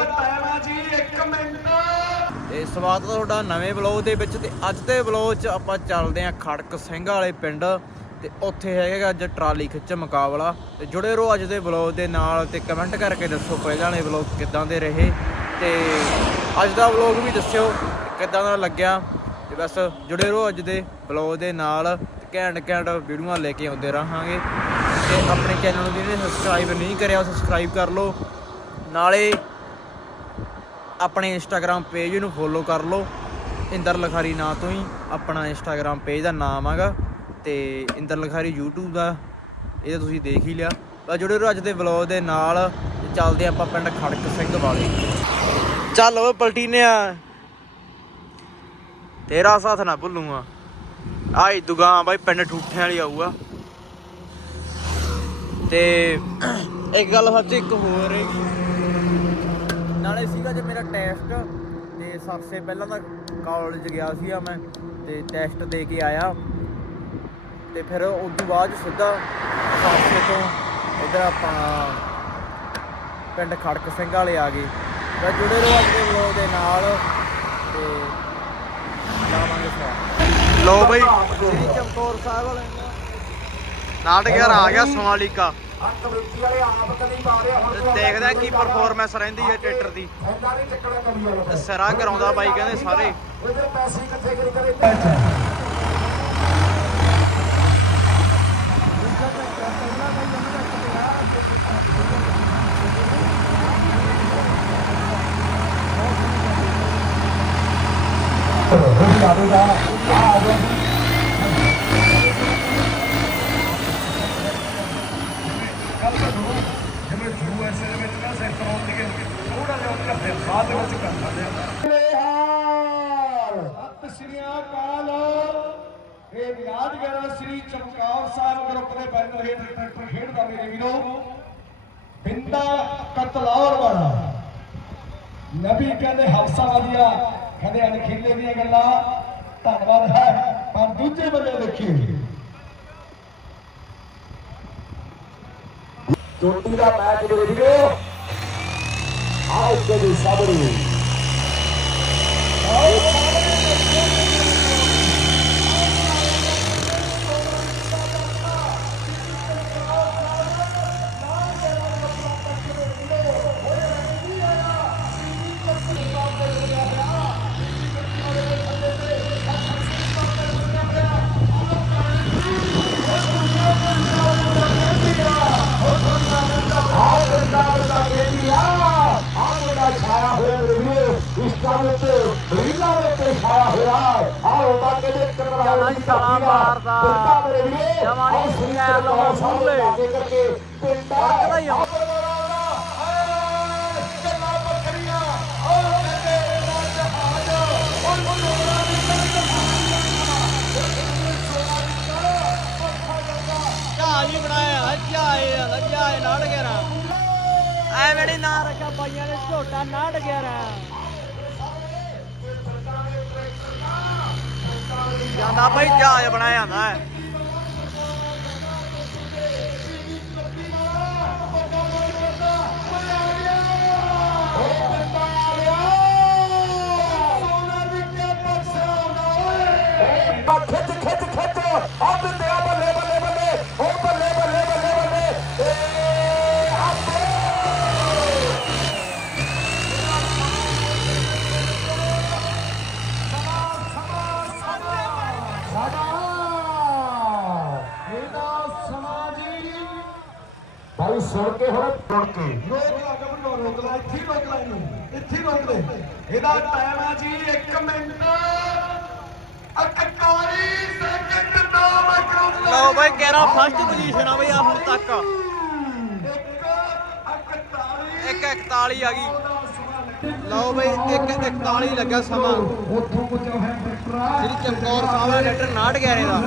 ਇਹਦਾ ਟਾਈਮ ਹੈ ਜੀ 1 ਮਿੰਟ। ਤੇ ਸਵਾਗਤ ਤੁਹਾਡਾ ਨਵੇਂ ਬਲੌਗ ਦੇ ਵਿੱਚ ਤੇ ਅੱਜ ਦੇ ਬਲੌਗ 'ਚ ਆਪਾਂ ਚੱਲਦੇ ਆਂ ਖੜਕ ਸਿੰਘ ਵਾਲੇ ਪਿੰਡ ਤੇ ਉੱਥੇ ਹੈਗਾ ਅੱਜ ਟਰਾਲੀ ਖਿੱਚ ਮੁਕਾਬਲਾ। ਤੇ ਜੁੜੇ ਰਹੋ ਅੱਜ ਦੇ ਬਲੌਗ ਦੇ ਨਾਲ ਤੇ ਕਮੈਂਟ ਕਰਕੇ ਦੱਸੋ ਪਹਿਲਾਂ ਵਾਲੇ ਬਲੌਗ ਕਿੱਦਾਂ ਦੇ ਰਹੇ। ਤੇ ਅੱਜ ਦਾ ਬਲੌਗ ਵੀ ਦੱਸਿਓ ਕਿੱਦਾਂ ਦਾ ਲੱਗਿਆ। ਤੇ ਬਸ ਜੁੜੇ ਰਹੋ ਅੱਜ ਦੇ ਬਲੌਗ ਦੇ ਨਾਲ ਤੇ ਘੈਂਟ ਘੈਂਟ ਵੀਡੀਓਆਂ ਲੈ ਕੇ ਆਉਂਦੇ ਰਹਾਂਗੇ। ਤੇ ਆਪਣੇ ਚੈਨਲ ਨੂੰ ਜਿਹਨੇ ਸਬਸਕ੍ਰਾਈਬ ਨਹੀਂ ਕਰਿਆ ਉਹ ਸਬਸਕ੍ਰਾਈਬ ਕਰ ਲਓ। ਨਾਲੇ ਆਪਣੇ ਇੰਸਟਾਗ੍ਰam ਪੇਜ ਨੂੰ ਫੋਲੋ ਕਰ ਲਓ। ਇੰਦਰ ਲਖਾਰੀ ਨਾਂ ਤੋਂ ਹੀ ਆਪਣਾ ਇੰਸਟਾਗ੍ਰam ਪੇਜ ਦਾ ਨਾਮ ਹੈਗਾ ਤੇ ਇੰਦਰ ਲਖਾਰੀ YouTube ਦਾ, ਇਹ ਤੁਸੀਂ ਦੇਖ ਹੀ ਲਿਆ। ਤਾਂ ਜੁੜੇ ਰਹੋ ਅੱਜ ਦੇ ਵਲੌਗ ਦੇ ਨਾਲ ਤੇ ਚੱਲਦੇ ਆਪਾਂ ਪਿੰਡ ਖੜਕ ਸਿੰਘ ਵਾਲੇ। ਚੱਲ ਓਏ ਪਲਟੀਨਿਆ। ਤੇਰਾ ਸਾਥ ਨਾ ਭੁੱਲੂਗਾ। ਆਈ ਦੁਗਾ ਬਾਈ ਪਿੰਡ ਠੂਠਿਆਂ ਵਾਲੀ ਆਊਗਾ। ਤੇ ਇੱਕ ਗੱਲ ਸੱਚ, ਇੱਕ ਹੋਰ ਹੈਗੀ ਨਾਲੇ ਸੀਗਾ ਜੇ ਮੇਰਾ ਟੈਸਟ ਤੇ ਸਰਸੇ ਪਹਿਲਾਂ ਤਾਂ ਕਾਲਜ ਗਿਆ ਸੀਗਾ ਮੈਂ ਤੇ ਟੈਸਟ ਦੇ ਕੇ ਆਇਆ। ਤੇ ਫਿਰ ਉਸ ਤੋਂ ਬਾਅਦ ਸਿੱਧਾ ਸਰਸੇ ਤੋਂ ਇਧਰ ਆਪਾਂ ਪਿੰਡ ਖੜਕ ਸਿੰਘ ਵਾਲੇ ਆ ਗਏ। ਤਾਂ ਜੁੜੇ ਰਹੋ ਅੱਜ ਦੇ ਵਲੋਗ ਦੇ ਨਾਲ ਤੇ ਲਾਵਾਂਗੇ ਸਵਾਲ। ਲੋ ਬਈ। ਚਮਕੌਰ ਸਾਹਿਬ ਵਾਲੇ ਨਾਟਕਰ ਆ ਗਿਆ ਸੋਨਾਲੀਕਾ। ਦੇਖਦਾ ਕੀ ਪਰਫਾਰਮੈਂਸ ਰਹਿੰਦੀ ਹੈ ਟਰੈਕਟਰ ਦੀ। ਸਿਰਾ ਕਰਾਉਂਦਾ ਬਾਈ ਕਹਿੰਦੇ ਸਾਰੇ। ਉਹਦੇ ਪੈਸੇ ਫਿਰ ਬਾਅਦ ਦੇ ਵਿੱਚ ਕਰ ਸਕਦੇ ਆ। ਸਤਿ ਸ਼੍ਰੀ ਅਕਾਲ। ਇਹ ਯਾਦਗਾਰ ਸ੍ਰੀ ਚਮਕੌਰ ਸਾਹਿਬ ਗਰੁੱਪ ਦੇ ਬੈਨਰ ਹੇਠ ਟਰੈਕਟਰ ਖੇਡਦਾ ਮੇਰੇ ਵੀਰੋ। ਬਿੰਦਾ ਕਤਲੌਰ ਵਾਲਾ। ਨਬੀ ਕਹਿੰਦੇ ਹਫਸਾ ਵਧੀਆ ਕਹਿੰਦੇ ਅਣਖੀਲੇ ਦੀਆਂ ਗੱਲਾਂ। ਧੰਨਵਾਦ ਹੈ। ਪਰ ਦੂਜੇ ਬੰਦੇ ਦੇਖੀਏ। ਚੋਟੀ ਦਾ ਮੈਚ ਮੇਰੇ ਵੀਰੋ ਆਓ ਕਦੇ ਸਾਬੜੀ ਰੀਲਾਂ ਉੱਤੇ ਛਾਇਆ ਹੋਇਆ ਆਓ ਤਾਂ ਕਿਤੇ ਕਤਰਾ ਛਾਲਾਂ ਮਾਰਦਾ। ਮੇਰੇ ਵੀਰੇ। ਜਮਾਂ ਨੀ ਆਓ ਸ੍ਰੀ ਸ਼ਿਕਾਇਤ ਲਾਉਣਾ ਚਮਕੌਰ ਸਾਹਿਬ ਮੂਹਰੇ। ਲਾਗੇ ਕਰਕੇ ਪਿੰਡਾਂ ਤਾਂ ਹੀ ਦੀ ਐਵੇਂ ਨਹੀਂ ਨਾਂ ਰੱਖਿਆ ਬਾਈਆਂ ਨੇ ਝੋਟਾ ਨਾੜ ਗਿਆ ਜਾਂਦਾ ਬਾਈ ਜਹਾਜ਼ ਬਣਾਇਆ ਜਾਂਦਾ ਹੈ। ਇਹਦਾ ਸਮਾਜੀ ਭਾਈ ਸੁਣ ਕੇ ਹੁਣ ਸੁਣ ਕੇ। ਰੋਕ ਲਾ ਗੱਭਰੂ ਰੋਕ ਲਾ ਇੱਥੇ ਰੋਕ ਲਾ ਇਹਨੂੰ। ਇੱਥੇ ਰੋਕ ਦੇ ਇਹਦਾ ਟਾਈਮ ਹੈ ਜੀ 1 ਮਿੰਟ। 41 ਸੈਕਿੰਡ ਦਾ ਮਾਈਕਰੋਫੋਨ ਲਓ ਬਾਈ 11 ਫਸਟ ਪੋਜੀਸ਼ਨ ਆ ਬਈ ਆ ਹੁਣ ਤੱਕ। 1 141 ਆ ਗਈ। ਲਓ ਬਈ 141 ਲੱਗਾ ਸਮਾਂ। ਸ੍ਰੀ ਚਮਕੌਰ ਸਾਹਿਬ ਦਾ ਨਾੜ ਗਿਆ ਨੇ ਦਾ